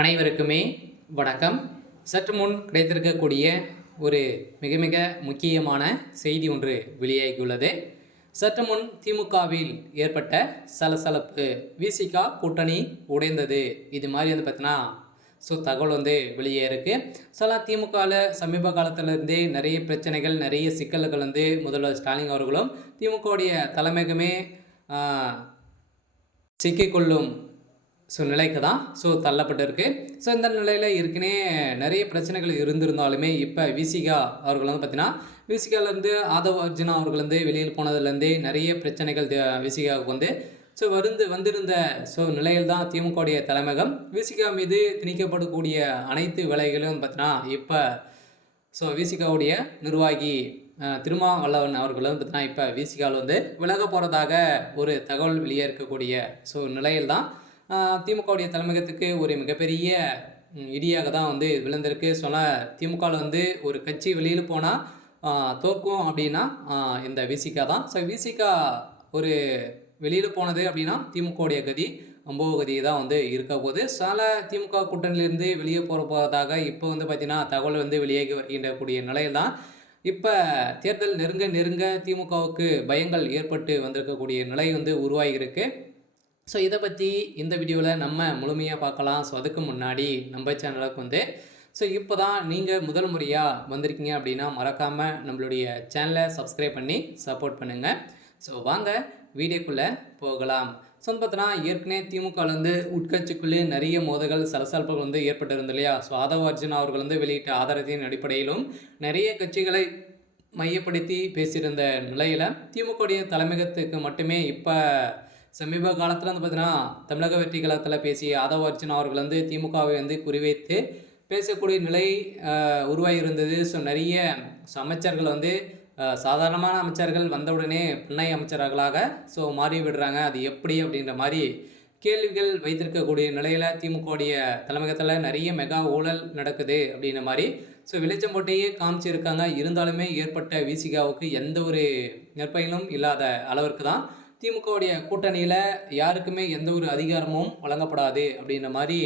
அனைவருக்குமே வணக்கம். சற்று முன் கிடைத்திருக்கக்கூடிய ஒரு மிக மிக முக்கியமான செய்தி ஒன்று வெளியாகியுள்ளது. சற்று முன் திமுகவில் ஏற்பட்ட சலசலப்பு, விசிக கூட்டணி உடைந்தது, இது மாதிரி பார்த்தீங்கன்னா தகவல் வெளியே இருக்குது. திமுகவில் சமீப காலத்திலேருந்தே நிறைய பிரச்சனைகள், நிறைய சிக்கல்கள் முதல்வர் ஸ்டாலின் அவர்களும் திமுகவுடைய தலைமையகமே சிக்கிக்கொள்ளும் நிலைக்கு தான் தள்ளப்பட்டிருக்கு. இந்த நிலையில் ஏற்கனவே நிறைய பிரச்சனைகள் இருந்திருந்தாலுமே இப்போ விசிகா அவர்கள் பார்த்தீங்கன்னா விசிகாலேருந்து ஆதவ அர்ஜுனா அவர்கள் வெளியில் போனதுலேருந்தே நிறைய பிரச்சனைகள் விசிகாவுக்கு வந்திருந்த நிலையில் தான் திமுகவுடைய தலைமையகம் விசிகா மீது திணிக்கப்படக்கூடிய அனைத்து வேலைகளும் பார்த்தீங்கன்னா இப்போ விசிகாவுடைய நிர்வாகி திருமாவளவன் அவர்கள் பார்த்தீங்கன்னா இப்போ விசிகாவில் விலக போகிறதாக ஒரு தகவல் வெளியே இருக்கக்கூடிய நிலையில் தான் திமுகவுடைய தலைமையகத்துக்கு ஒரு மிகப்பெரிய இடியாக தான் விழுந்திருக்கு. திமுகவில் ஒரு கட்சி வெளியில் போனால் தோற்கும் அப்படின்னா இந்த விசிகா தான். விசிகா ஒரு வெளியில் போனது அப்படின்னா திமுகவுடைய கதி அம்போ கதி தான் இருக்க போகுது. திமுக கூட்டணியிலிருந்து வெளியே போகிறதாக இப்போ பார்த்தீங்கன்னா தகவல் வெளியாகி வருகின்றக்கூடிய நிலையில் தான் இப்போ தேர்தல் நெருங்க திமுகவுக்கு பயங்கள் ஏற்பட்டு வந்திருக்கக்கூடிய நிலை உருவாகியிருக்கு. இதை பற்றி இந்த வீடியோவில் நம்ம முழுமையாக பார்க்கலாம். அதுக்கு முன்னாடி நம்ம சேனலுக்கு இப்போ தான் நீங்கள் முதல் முறையாக வந்திருக்கீங்க அப்படின்னா மறக்காமல் நம்மளுடைய சேனலை சப்ஸ்கிரைப் பண்ணி சப்போர்ட் பண்ணுங்கள். வாங்க வீடியோக்குள்ளே போகலாம். பார்த்தோன்னா ஏற்கனவே திமுகவில் உட்கட்சிக்குள்ளே நிறைய மோதல்கள், சலசலப்புகள் ஏற்பட்டிருந்தது இல்லையா. ஆதவ அர்ஜுனா அவர்கள் வெளியிட்ட ஆதாரத்தின் அடிப்படையிலும் நிறைய கட்சிகளை மையப்படுத்தி பேசியிருந்த நிலையில் திமுகவுடைய தலைமையகத்துக்கு மட்டுமே இப்போ சமீப காலத்தில் பார்த்தீங்கன்னா தமிழக வெற்றி கழகத்தில் பேசிய ஆதவ அர்ஜுனா அவர்கள் திமுகவை குறிவைத்து பேசக்கூடிய நிலை உருவாகியிருந்தது. நிறைய அமைச்சர்கள் சாதாரணமான அமைச்சர்கள் வந்தவுடனே பண்ணை அமைச்சர்களாக மாறி விடுறாங்க. அது எப்படி அப்படின்ற மாதிரி கேள்விகள் வைத்திருக்கக்கூடிய நிலையில் திமுகவுடைய தலைமையகத்தில் நிறைய மெகா ஊழல் நடக்குது அப்படின்ற மாதிரி வெளிச்சம் போட்டையே காமிச்சிருக்காங்க. இருந்தாலுமே ஏற்பட்ட விசிகாவுக்கு எந்த ஒரு நெற்பயனும் இல்லாத அளவிற்கு தான் திமுகவுடைய கூட்டணியில் யாருக்குமே எந்த ஒரு அதிகாரமும் வழங்கப்படாது அப்படின்ற மாதிரி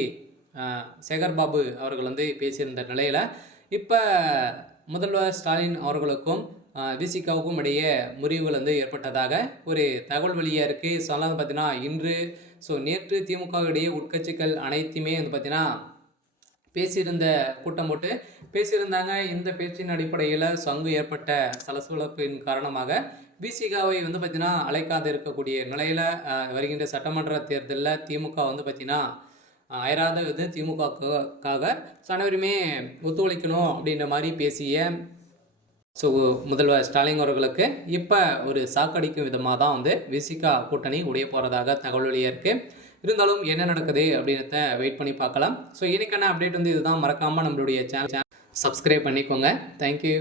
சேகர்பாபு அவர்கள் பேசியிருந்த நிலையில் இப்போ முதல்வர் ஸ்டாலின் அவர்களுக்கும் விசிகாவுக்கும் இடையே முறிவுகள் ஏற்பட்டதாக ஒரு தகவல் வெளியாக இருக்குது. பார்த்தீங்கன்னா இன்று நேற்று திமுகவுடைய உட்கட்சிகள் அனைத்துமே பார்த்தீங்கன்னா பேசியிருந்த கூட்டம் போட்டு பேசியிருந்தாங்க. இந்த பேச்சின் அடிப்படையில் அங்கு ஏற்பட்ட சலசலப்பின் காரணமாக விசிகாவை பார்த்தீங்கன்னா அழைக்காது இருக்கக்கூடிய நிலையில் வருகின்ற சட்டமன்ற தேர்தலில் திமுக பார்த்தீங்கன்னா அயராத திமுகக்காக அனைவருமே ஒத்துழைக்கணும் அப்படின்ற மாதிரி பேசிய முதல்வர் ஸ்டாலின் அவர்களுக்கு இப்போ ஒரு சாக்கடிக்கும் விதமாக தான் விசிகா கூட்டணி உடைய போகிறதாக தகவல் வெளியே இருக்குது. இருந்தாலும் என்ன நடக்குது அப்படின்றத வெயிட் பண்ணி பார்க்கலாம். இன்னைக்கான அப்டேட் இதுதான். மறக்காமல் நம்மளுடைய சேனல் சப்ஸ்கிரைப் பண்ணிக்கோங்க. தேங்க்யூ.